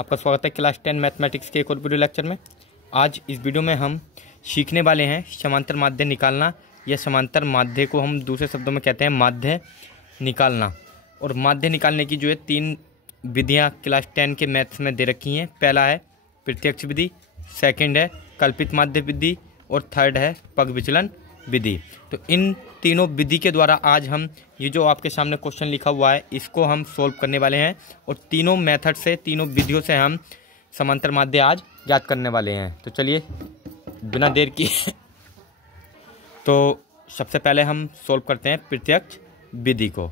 आपका स्वागत है क्लास 10 मैथमेटिक्स के एक और वीडियो लेक्चर में। आज इस वीडियो में हम सीखने वाले हैं समांतर माध्य निकालना, या समांतर माध्य को हम दूसरे शब्दों में कहते हैं माध्य निकालना। और माध्य निकालने की जो है 3 विधियाँ क्लास 10 के मैथ्स में दे रखी हैं। पहला है प्रत्यक्ष विधि, सेकंड है कल्पित माध्य विधि और थर्ड है पग विचलन विधि। तो इन तीनों विधि के द्वारा आज हम ये जो आपके सामने क्वेश्चन लिखा हुआ है इसको हम सोल्व करने वाले हैं, और तीनों मेथड से, तीनों विधियों से हम समांतर माध्य आज ज्ञात करने वाले हैं। तो चलिए बिना देर किए तो सबसे पहले हम सोल्व करते हैं प्रत्यक्ष विधि को।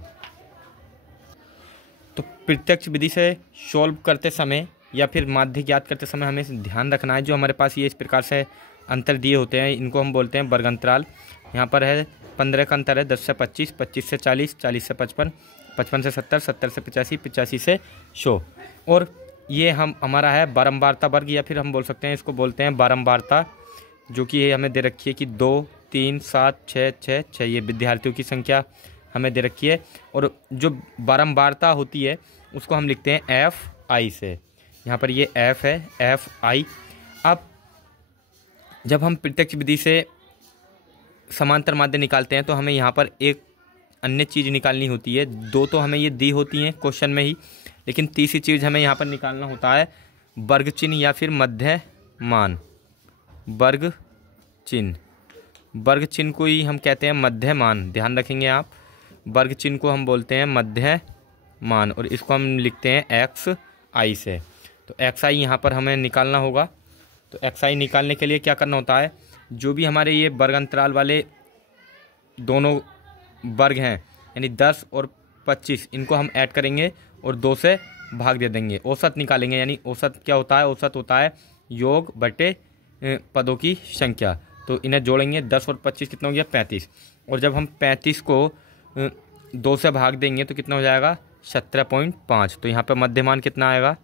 तो प्रत्यक्ष विधि से सोल्व करते समय या फिर माध्य ज्ञात करते समय हमें ध्यान रखना है, जो हमारे पास ये इस प्रकार से अंतर दिए होते हैं इनको हम बोलते हैं वर्ग अंतराल। यहाँ पर है 15 का अंतर है, 10 से 25, 25 से 40, 40 से 55, 55 से 70, 70 से 85, 85 से 100। और ये हमारा है बारंबारता वर्ग, या फिर हम बोल सकते हैं इसको बोलते हैं बारंबारता, जो कि ये हमें दे रखी है कि 2, 3, 7, 6, 6, 6 ये विद्यार्थियों की संख्या हमें दे रखी है। और जो बारंबारता होती है उसको हम लिखते हैं एफ आई से। यहाँ पर ये एफ है, एफ आई। अब जब हम प्रत्यक्ष विधि से समांतर माध्य निकालते हैं तो हमें यहाँ पर एक अन्य चीज़ निकालनी होती है। 2 तो हमें ये दी होती हैं क्वेश्चन में ही, लेकिन तीसरी चीज़ हमें यहाँ पर निकालना होता है वर्ग चिन्ह या फिर मध्य मान। वर्ग चिन्ह को ही हम कहते हैं मध्य मान, ध्यान रखेंगे आप। वर्ग चिन्ह को हम बोलते हैं मध्य मान, और इसको हम लिखते हैं एक्स आई से। तो एक्स आई यहाँ पर हमें निकालना होगा। तो एक्स आई निकालने के लिए क्या करना होता है, जो भी हमारे ये वर्ग अंतराल वाले दोनों वर्ग हैं यानी 10 और 25, इनको हम ऐड करेंगे और 2 से भाग दे देंगे। औसत निकालेंगे, यानी औसत क्या होता है, औसत होता है योग बटे पदों की संख्या। तो इन्हें जोड़ेंगे, 10 और 25 कितना हो गया, 35। और जब हम 35 को 2 से भाग देंगे तो कितना हो जाएगा, 17.5। तो यहाँ पर मध्यमान कितना आएगा,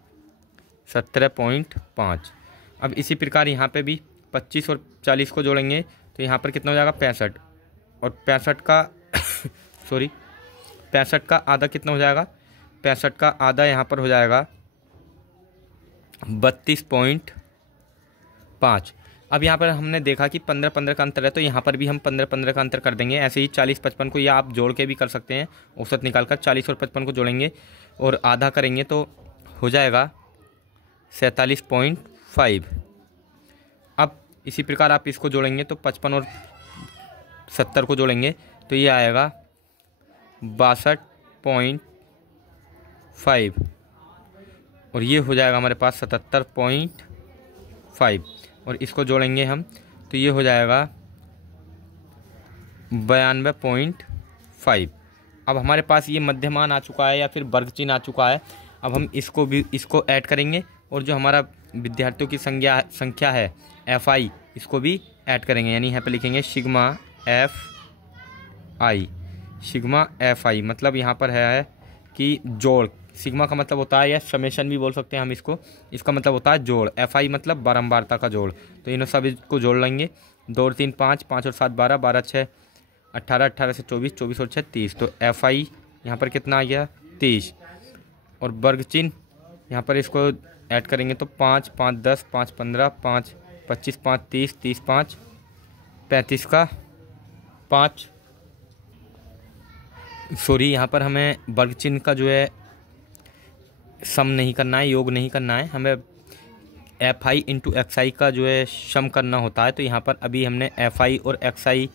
17.5। अब इसी प्रकार यहाँ पे भी 25 और 40 को जोड़ेंगे तो यहाँ पर कितना हो जाएगा, 65। और 65 का सॉरी 65 का आधा कितना हो जाएगा, 65 का आधा यहाँ पर हो जाएगा 32.5। अब यहाँ पर हमने देखा कि 15-15 का अंतर है, तो यहाँ पर भी हम 15-15 का अंतर कर देंगे। ऐसे ही 40-55 को या आप जोड़ के भी कर सकते हैं, औसत निकालकर 40 और 55 को जोड़ेंगे और आधा करेंगे तो हो जाएगा 47.5। अब इसी प्रकार आप इसको जोड़ेंगे तो 55 और 70 को जोड़ेंगे तो ये आएगा 62.5, और ये हो जाएगा हमारे पास 77.5। और इसको जोड़ेंगे हम तो ये हो जाएगा 92.5। अब हमारे पास ये मध्यमान आ चुका है या फिर वर्ग चिन्ह आ चुका है। अब हम इसको ऐड करेंगे, और जो हमारा विद्यार्थियों की संख्या है एफ आई, इसको भी ऐड करेंगे। यानी यहाँ पे लिखेंगे सिग्मा एफ आई। सिग्मा एफ आई मतलब यहाँ पर है कि जोड़। सिग्मा का मतलब होता है, या समेशन भी बोल सकते हैं हम इसको, इसका मतलब होता है जोड़। एफ आई मतलब बारंबारता का जोड़। तो इन्हों सब इसको जोड़ लेंगे, 2 और 3 5, 5 और 7 12, 12 6 18, 18 से 24, 24 और 6 30। तो एफ आई यहाँ पर कितना आ गया, 30। और वर्ग चिन्ह यहाँ पर इसको ऐड करेंगे तो 5 5 10, 5 15, 5 25, 5 30, 30 5 35 का 5। सॉरी, यहाँ पर हमें वर्ग चिन्ह का जो है सम नहीं करना है, योग नहीं करना है, हमें एफ आई इंटू एक्स आई का जो है सम करना होता है। तो यहाँ पर अभी हमने एफ आई और एक्स आई,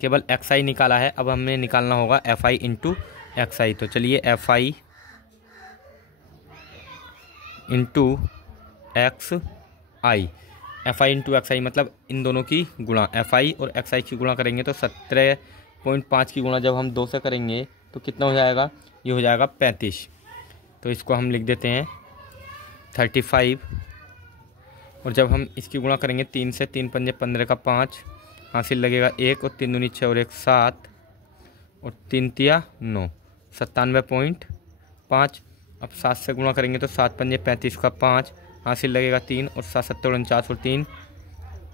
केवल एक्स आई निकाला है, अब हमें निकालना होगा F I into X I. तो चलिए F I into X I, F I into X I मतलब इन दोनों की गुणा, एफ आई और एक्स आई की गुणा करेंगे तो 17.5 की गुणा जब हम 2 से करेंगे तो कितना हो जाएगा, ये हो जाएगा 35। तो इसको हम लिख देते हैं 35। और जब हम इसकी गुणा करेंगे 3 से, 3 पंजे 15 का 5, हासिल लगेगा 1, और 3 दूनी 6 और 1 7, और 3 तिया 9, 97.5। अब 7 से गुणा करेंगे तो 7 पंजे 35 का 5, हासिल लगेगा 3, और 7 7 49 और 3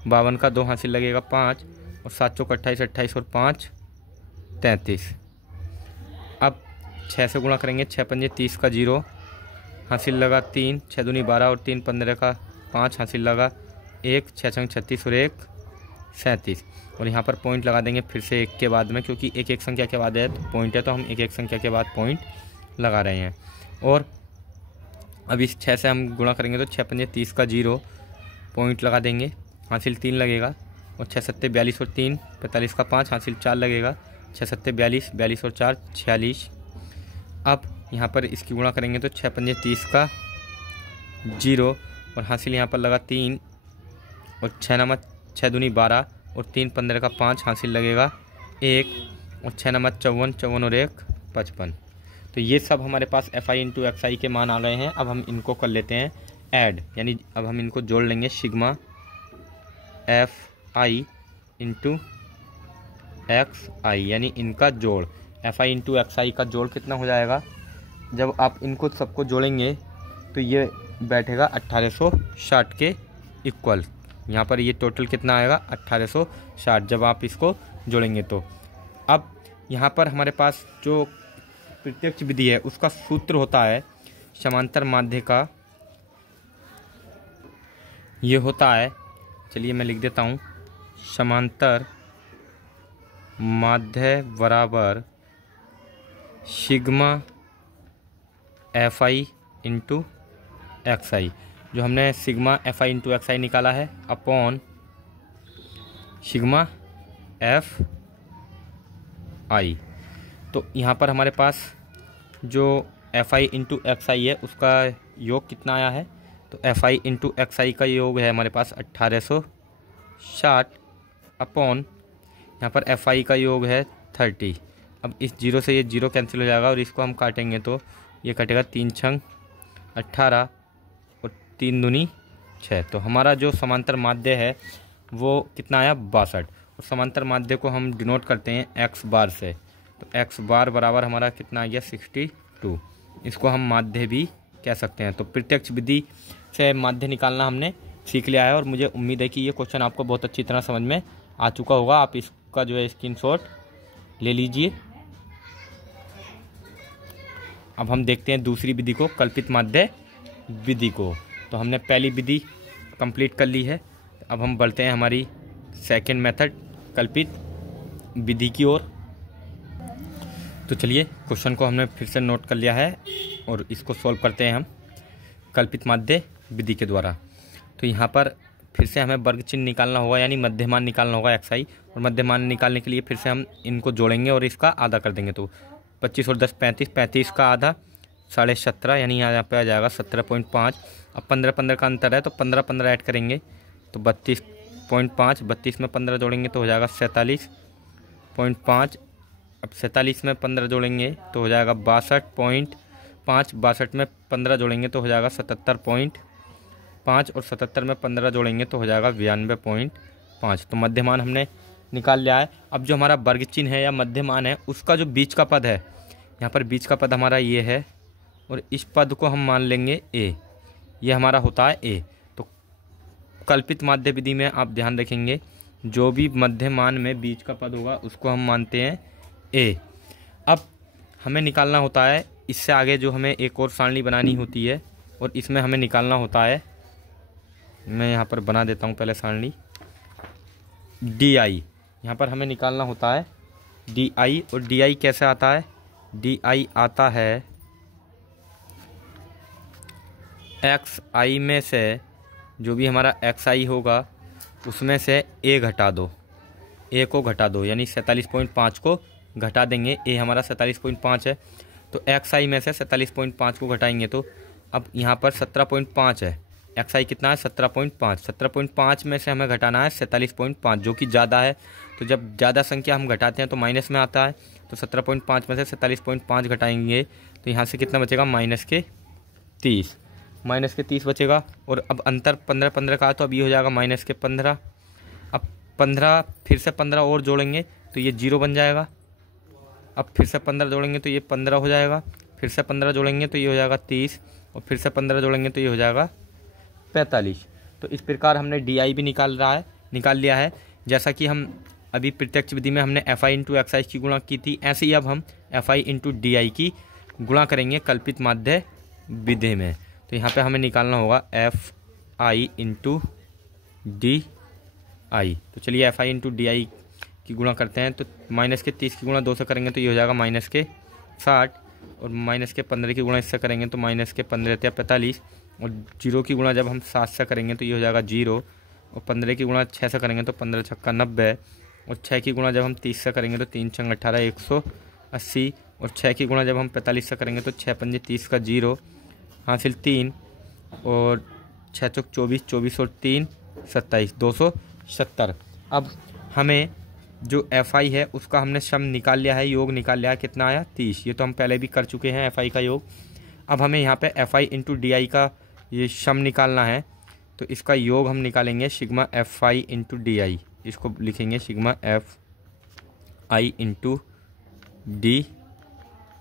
52 का 2, हासिल लगेगा 5, और 7 चौक 28, 28 और 5 33। अब 6 से गुणा करेंगे, 6 पंजे 30 का 0, हासिल लगा 3, 6 दूनी 12 और 3 15 का 5, हासिल लगा 1, 6 छंग 36 और 1 37। और यहाँ पर पॉइंट लगा देंगे फिर से एक के बाद में, क्योंकि एक एक संख्या के बाद है तो पॉइंट है, तो हम एक एक संख्या के बाद पॉइंट लगा रहे हैं। और अब इस 6 से हम गुणा करेंगे तो 6 पंजे 30 का 0, पॉइंट लगा देंगे, हासिल 3 लगेगा। और 6 सत्ते 42 और 3 45 का 5, हासिल 4 लगेगा। 6 सत्ते 42, 42 और 4 46। अब यहाँ पर इसकी गुणा करेंगे तो 6 पंजे 30 का 0 और हासिल यहाँ पर लगा 3 और 6 नमत 6 दूनी 12 और 3 15 का 5, हासिल लगेगा 1 और 6 नमत 54, 54 और 1 55। तो ये सब हमारे पास FI इंटू XI के मान आ गए हैं। अब हम इनको कर लेते हैं ऐड, यानी अब हम इनको जोड़ लेंगे। सिग्मा FI इंटू XI यानी इनका जोड़, FI इंटू XI का जोड़ कितना हो जाएगा? जब आप इनको सबको जोड़ेंगे तो ये बैठेगा 1860 के इक्वल। यहाँ पर ये टोटल कितना आएगा? 1860 जब आप इसको जोड़ेंगे तो। अब यहाँ पर हमारे पास जो प्रत्यक्ष विधि है उसका सूत्र होता है समांतर माध्य का, ये होता है, चलिए मैं लिख देता हूँ, समांतर माध्य बराबर सिग्मा FI इंटू XI। जो हमने सिग्मा FI इंटू XI निकाला है अपॉन सिग्मा FI। तो यहाँ पर हमारे पास जो FI इंटू XI है उसका योग कितना आया है? तो FI इंटू XI का योग है हमारे पास 1860 अपॉन यहाँ पर FI का योग है 30। अब इस 0 से ये 0 कैंसिल हो जाएगा और इसको हम काटेंगे तो ये कटेगा 3 छंग 18 और 3 दूनी 6। तो हमारा जो समांतर माध्य है वो कितना आया? 62। और समांतर माध्य को हम डिनोट करते हैं x बार से, तो x बार बराबर हमारा कितना आ गया? 62। इसको हम माध्य भी कह सकते हैं। तो प्रत्यक्ष विधि से माध्य निकालना हमने सीख लिया है और मुझे उम्मीद है कि ये क्वेश्चन आपको बहुत अच्छी तरह समझ में आ चुका होगा। आप इसका जो है स्क्रीनशॉट ले लीजिए। अब हम देखते हैं दूसरी विधि को, कल्पित माध्य विधि को। तो हमने पहली विधि कंप्लीट कर ली है, अब हम बढ़ते हैं हमारी सेकंड मेथड कल्पित विधि की ओर। तो चलिए क्वेश्चन को हमने फिर से नोट कर लिया है और इसको सॉल्व करते हैं हम कल्पित माध्य विधि के द्वारा। तो यहाँ पर फिर से हमें वर्ग चिन्ह निकालना होगा, यानी मध्यमान निकालना होगा XI। और मध्यमान निकालने के लिए फिर से हम इनको जोड़ेंगे और इसका आधा कर देंगे। तो 25 और 10 35, 35 का आधा 17.5 यानी यहाँ पे आ जाएगा 17.5। अब 15 15 का अंतर है तो 15 15 ऐड करेंगे तो 32.5। 32 में 15 जोड़ेंगे तो हो जाएगा 47.5। अब 47 में 15 जोड़ेंगे तो हो जाएगा 62.5। 62 में 15 जोड़ेंगे तो हो जाएगा 77.5 और 77 में 15 जोड़ेंगे तो हो जाएगा 92.5। तो मध्यमान हमने निकाल लिया है। अब जो हमारा वर्ग चिन्ह है या मध्यमान है उसका जो बीच का पद है, यहाँ पर बीच का पद हमारा ये है और इस पद को हम मान लेंगे A, ये हमारा होता है A। तो कल्पित माध्य विधि में आप ध्यान रखेंगे जो भी मध्यमान में बीच का पद होगा उसको हम मानते हैं A। अब हमें निकालना होता है इससे आगे जो हमें एक और सारणी बनानी होती है और इसमें हमें निकालना होता है, मैं यहाँ पर बना देता हूँ पहले सारणी DI। यहाँ पर हमें निकालना होता है DI और DI कैसे आता है? DI आता है XI में से जो भी हमारा XI होगा उसमें से A घटा दो, A को घटा दो, यानी 47.5 को घटा देंगे। A हमारा 47.5 है तो XI में से 47.5 को घटाएंगे तो अब यहाँ पर 17.5 है। XI कितना है? 17.5। 17.5 में से हमें घटाना है 47.5 जो कि ज़्यादा है। तो जब ज़्यादा संख्या हम घटाते हैं तो माइनस में आता है। तो 17.5 में से 47.5 घटाएंगे तो यहाँ से कितना बचेगा? माइनस के 30 बचेगा। और अब अंतर 15 15 का तो अब ये हो जाएगा माइनस के 15। अब 15 फिर से 15 और जोड़ेंगे तो ये 0 बन जाएगा। अब फिर से 15 जोड़ेंगे तो ये 15 हो जाएगा, फिर से 15 जोड़ेंगे तो ये हो जाएगा 30 और फिर से 15 जोड़ेंगे तो ये हो जाएगा 45। तो इस प्रकार हमने DI भी निकाल लिया है। जैसा कि हम अभी प्रत्यक्ष विधि में हमने FI इंटू XI की गुणा की थी, ऐसे ही अब हम FI इंटू DI की गुणा करेंगे कल्पित माध्य विधि में। तो यहाँ पे हमें निकालना होगा एफ आई इंटू डी आई। तो चलिए एफ आई इंटू डी आई की गुणा करते हैं। तो माइनस के 30 की गुणा 2 से करेंगे तो ये हो जाएगा माइनस के 60, और माइनस के 15 की गुणा इससे करेंगे तो माइनस के 15 या 45, और 0 की गुणा जब हम 7 से करेंगे तो ये हो जाएगा 0, और 15 की गुणा 6 से करेंगे तो 15 छक्का 90, और 6 की गुणा जब हम 30 से करेंगे तो 3 छंग 18 180, और 6 की गुणा जब हम 45 से करेंगे तो 6 पंजे 30 का 0 हासिल 3, और 6 चौक 24, 24 और 3 27, 270। अब हमें जो एफ आई है उसका हमने सम निकाल लिया है, योग निकाल लिया है, कितना आया 30। ये तो हम पहले भी कर चुके हैं एफ आई का योग। अब हमें यहाँ पे एफ आई इंटू डी आई का ये सम निकालना है। तो इसका योग हम निकालेंगे sigma F I into D आई। इसको लिखेंगे sigma F I into D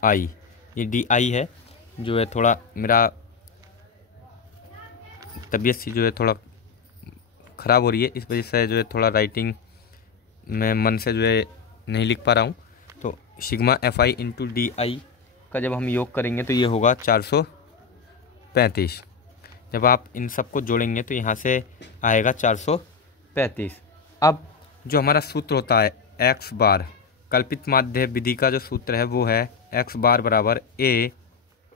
आई। ये डी आई है जो है, थोड़ा मेरा तबीयत सी जो है थोड़ा ख़राब हो रही है, इस वजह से जो है थोड़ा राइटिंग में मन से जो है नहीं लिख पा रहा हूँ। तो sigma F I into D आई का जब हम योग करेंगे तो ये होगा 435। जब आप इन सबको जोड़ेंगे तो यहाँ से आएगा 435। अब जो हमारा सूत्र होता है एक्स बार, कल्पित माध्य विधि का जो सूत्र है वो है एक्स बार बराबर A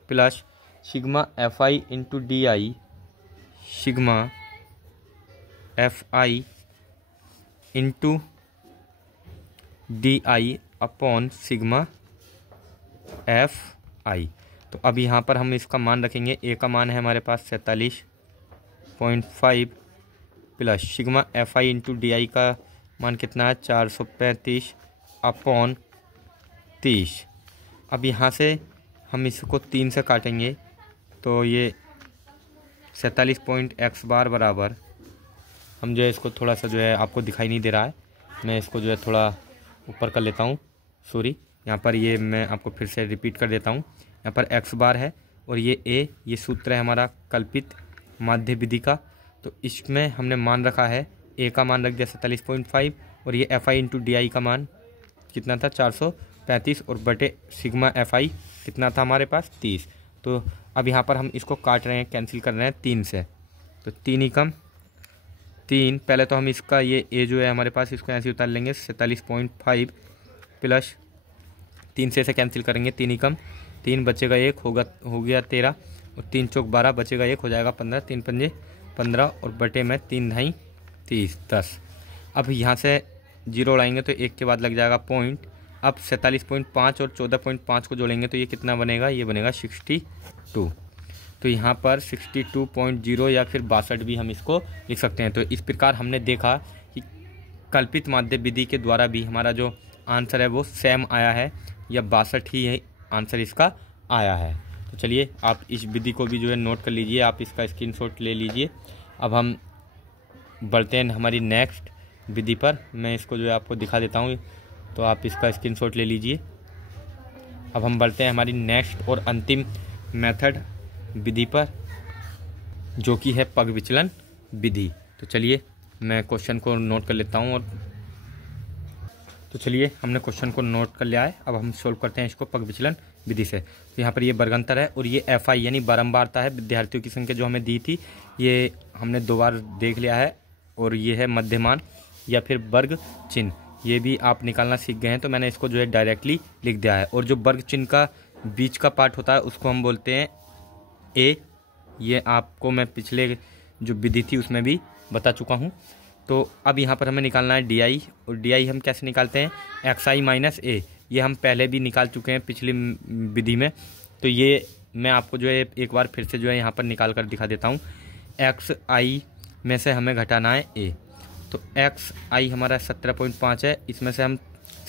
plus sigma F I into D I, sigma F I into D I upon sigma F I. तो अब यहाँ पर हम इसका मान रखेंगे, ए का मान है हमारे पास 47.5 plus sigma F I into D आई का मान कितना है 435 अपॉन 30। अब यहाँ से हम इसको 3 से काटेंगे तो ये 47 बार बराबर, हम जो है इसको थोड़ा सा जो है आपको दिखाई नहीं दे रहा है, मैं इसको जो है थोड़ा ऊपर कर लेता हूँ, सॉरी। यहाँ पर ये मैं आपको फिर से रिपीट कर देता हूँ। यहाँ पर एक्स बार है और ये ए, ये सूत्र है हमारा कल्पित माध्य विधि का। तो इसमें हमने मान रखा है, ए का मान रख दिया 47.5, और ये एफ आई इंटू डी आई का मान कितना था 435, और बटे सिग्मा एफ आई कितना था हमारे पास 30। तो अब यहाँ पर हम इसको काट रहे हैं, कैंसिल कर रहे हैं 3 से। तो 3 ही कम 3, पहले तो हम इसका ये ए जो है हमारे पास इसको ऐसे उतार लेंगे 47.5 प्लस 3 से कैंसिल करेंगे, 3 ही कम 3, बचेगा 1, हो गया 13, और 3 चौक 12, बचेगा 1, हो जाएगा 15, 3 पंजे 15, और बटे में 3 ढाई 30 10। अब यहाँ से 0 उड़ाएंगे तो 1 के बाद लग जाएगा पॉइंट। अब 47.5 और 14.5 को जोड़ेंगे तो ये कितना बनेगा, ये बनेगा 62। तो यहाँ पर 62.0 या फिर 62 भी हम इसको लिख सकते हैं। तो इस प्रकार हमने देखा कि कल्पित माध्य विधि के द्वारा भी हमारा जो आंसर है वो सेम आया है, या 62 ही है आंसर इसका आया है। तो चलिए आप इस विधि को भी जो है नोट कर लीजिए, आप इसका स्क्रीनशॉट ले लीजिए। अब हम बढ़ते हैं हमारी नेक्स्ट विधि पर, मैं इसको जो है आपको दिखा देता हूँ, तो आप इसका स्क्रीनशॉट ले लीजिए। अब हम बढ़ते हैं हमारी नेक्स्ट और अंतिम मेथड विधि पर, जो कि है पग विचलन विधि। तो चलिए मैं क्वेश्चन को नोट कर लेता हूँ, और तो चलिए हमने क्वेश्चन को नोट कर लिया है। अब हम सोल्व करते हैं इसको पग विचलन विधि से। तो यहाँ पर ये वर्गांतर है, और ये एफ आई यानी बारंबारता है, विद्यार्थियों की संख्या जो हमें दी थी ये हमने 2 बार देख लिया है, और ये है मध्यमान या फिर वर्ग चिन्ह, ये भी आप निकालना सीख गए हैं। तो मैंने इसको जो है डायरेक्टली लिख दिया है, और जो वर्ग चिन्ह का बीच का पार्ट होता है उसको हम बोलते हैं ए। ये आपको मैं पिछले जो विधि थी उसमें भी बता चुका हूँ। तो अब यहाँ पर हमें निकालना है डी आई, और डी आई हम कैसे निकालते हैं, एक्स आई माइनस ए, ये हम पहले भी निकाल चुके हैं पिछली विधि में। तो ये मैं आपको जो है एक बार फिर से जो है यहाँ पर निकाल कर दिखा देता हूँ। एक्स आई में से हमें घटाना है ए, तो एक्स आई हमारा 17.5 है, इसमें से हम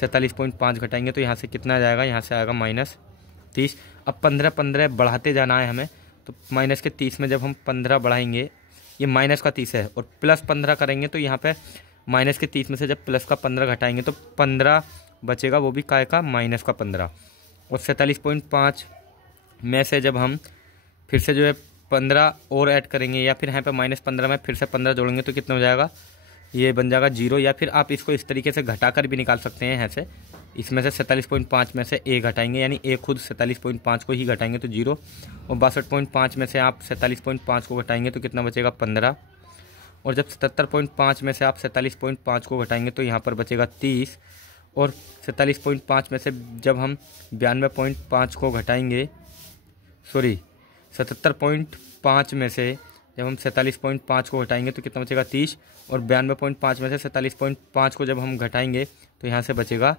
47.5 घटाएंगे तो यहाँ से कितना आ जाएगा, यहाँ से आएगा -30। अब 15 बढ़ाते जाना है हमें, तो माइनस के 30 में जब हम 15 बढ़ाएंगे, ये माइनस का 30 है, और प्लस 15 करेंगे तो यहाँ पे माइनस के 30 में से जब प्लस का 15 घटाएंगे तो 15 बचेगा, वो भी काय का माइनस का 15। और 47.5 में से जब हम फिर से जो है 15 और ऐड करेंगे, या फिर यहाँ पे -15 में फिर से 15 जोड़ेंगे तो कितना हो जाएगा, ये बन जाएगा 0। या फिर आप इसको इस तरीके से घटाकर भी निकाल सकते हैं ऐसे, इसमें से 47.5 में से ए घटाएंगे, यानी ए खुद 47.5 को ही घटाएंगे तो 0, और 62.5 में से आप 47.5 को घटाएंगे तो कितना बचेगा 15, और जब 77.5 में से आप 47.5 को घटाएंगे तो यहाँ पर बचेगा 30, और 47.5 में से जब हम 92.5 को घटाएंगे, 77.5 में से जब हम 47.5 को घटाएंगे तो कितना बचेगा 30, और 92.5 में से 47.5 को जब हम घटाएंगे तो यहाँ से बचेगा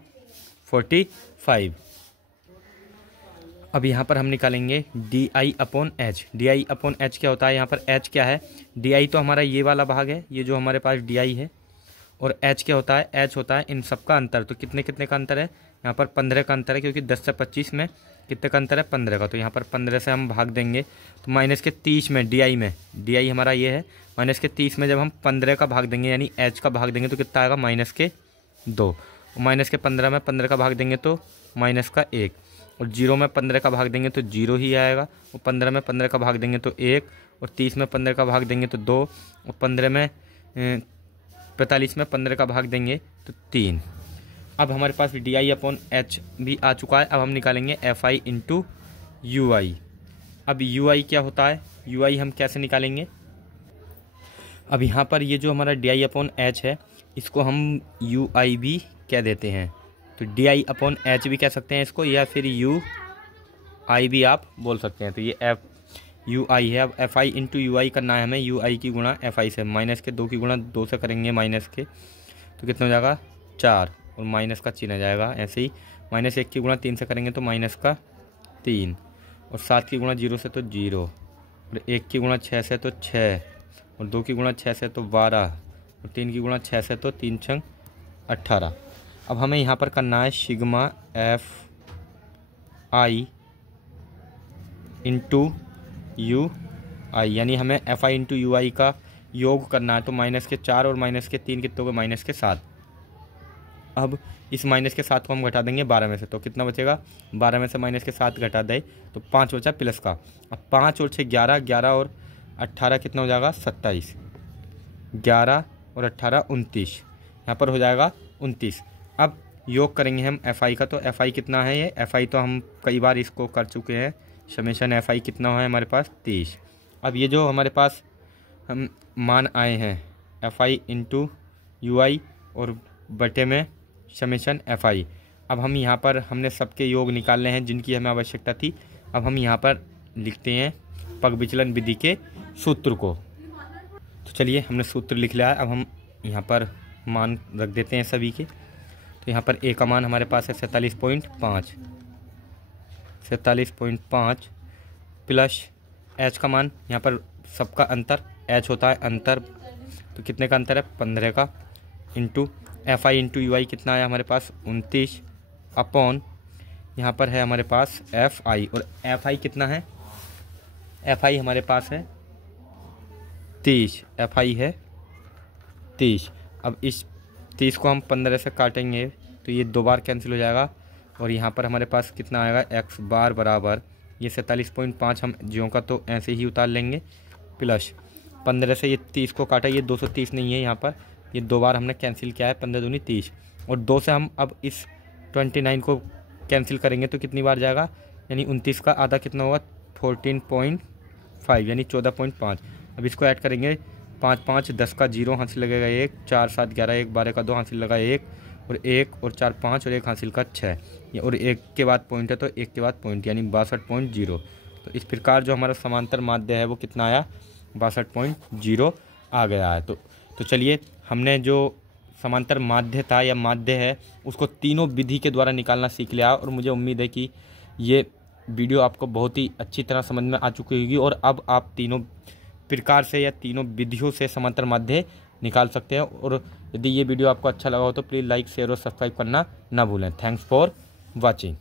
45। अब यहाँ पर हम निकालेंगे DI/H। DI/H क्या होता है, यहाँ पर H क्या है, DI तो हमारा ये वाला भाग है, ये जो हमारे पास DI है, और H क्या होता है, H होता है इन सब का अंतर। तो कितने कितने का अंतर है, यहाँ पर 15 का अंतर है, क्योंकि 10 से 25 में कितने का अंतर है 15 का। तो यहाँ पर 15 से हम भाग देंगे तो -30 में DI हमारा ये है, -30 में जब हम 15 का भाग देंगे यानी H का भाग देंगे तो कितना आएगा -2, और -15 में 15 का भाग देंगे तो -1, और 0 में 15 का भाग देंगे तो 0 ही आएगा, और 15 में 15 का भाग देंगे तो 1, और 30 में 15 का भाग देंगे तो 2, और 45 में 15 का भाग देंगे तो 3। अब हमारे पास DI/H भी आ चुका है। अब हम निकालेंगे FI/UI। अब UI क्या होता है, UI हम कैसे निकालेंगे। अब यहाँ पर ये जो हमारा DI/H है इसको हम UI भी कह देते हैं, तो DI/H भी कह सकते हैं इसको, या फिर UI भी आप बोल सकते हैं। तो ये UI है। अब FI/UI करना है हमें, UI की गुणा FI से, -2 की गुणा 2 से करेंगे माइनस के तो कितना हो जाएगा 4, और माइनस का चिन्ह आ जाएगा। ऐसे ही -1 की गुणा 3 से करेंगे तो -3, और 7 की गुणा 0 से तो 0, और 1 की गुणा 6 से तो 6, और 2 की गुणा 6 से तो 12, और 3 की गुणा 6 से तो 3 छंग 18। अब हमें यहाँ पर करना है सिग्मा FI/UI, यानी हमें FI/UI का योग करना है। तो -4 और -3 कितने हो गए -7। अब इस -7 को हम घटा देंगे 12 में से, तो कितना बचेगा 12 में से -7 घटा दे तो 5 बचा प्लस का। अब 5 और 6 11, 11 और 18 कितना हो जाएगा 27, 11 और 18 29, यहाँ पर हो जाएगा 29। अब योग करेंगे हम FI का, तो FI कितना है, ये FI तो हम कई बार इसको कर चुके हैं। समेशन FI कितना है हमारे पास 30। अब ये जो हमारे पास हम मान आए हैं FI/UI और बटे में समेशन FI, अब हम यहाँ पर हमने सबके योग निकालने हैं जिनकी हमें आवश्यकता थी। अब हम यहाँ पर लिखते हैं पग विचलन विधि के सूत्र को। तो चलिए हमने सूत्र लिख लिया है। अब हम यहाँ पर मान रख देते हैं सभी के। तो यहाँ पर A का मान हमारे पास है 47.5 प्लस H का मान, यहाँ पर सबका अंतर H होता है अंतर, तो कितने का अंतर है 15 का, इंटू FI/UI कितना है हमारे पास 29 अपॉन यहाँ पर है हमारे पास FI, और FI कितना है, FI हमारे पास है 30, FI है 30। अब इस 30 को हम 15 से काटेंगे तो ये 2 बार कैंसिल हो जाएगा, और यहाँ पर हमारे पास कितना आएगा x बार बराबर ये 47.5 हम ज्यों का तो ऐसे ही उतार लेंगे, प्लस 15 से ये 30 को काटा, ये 230 नहीं है, यहाँ पर ये 2 बार हमने कैंसिल किया है, 15 दूनी 30, और 2 से हम अब इस 29 को कैंसिल करेंगे तो कितनी बार जाएगा, यानी 29 का आधा कितना होगा 14.5 यानी 14.5। अब इसको ऐड करेंगे 5 5 10 का 0 हासिल लगेगा 1, 4 7 11 1 12 का 2 हासिल लगा 1, और 1 और 4 5 और 1 हासिल का 6, और 1 के बाद पॉइंट है तो 1 के बाद पॉइंट यानी 62.0। तो इस प्रकार जो हमारा समांतर माध्य है वो कितना आया 62.0 आ गया है। तो चलिए हमने जो समांतर माध्य था या माध्य है उसको तीनों विधि के द्वारा निकालना सीख लिया, और मुझे उम्मीद है कि ये वीडियो आपको बहुत ही अच्छी तरह समझ में आ चुकी होगी, और अब आप तीनों प्रकार से या तीनों विधियों से समांतर माध्य निकाल सकते हैं। और यदि ये वीडियो आपको अच्छा लगा हो तो प्लीज़ लाइक शेयर और सब्सक्राइब करना ना भूलें। Thanks for watching.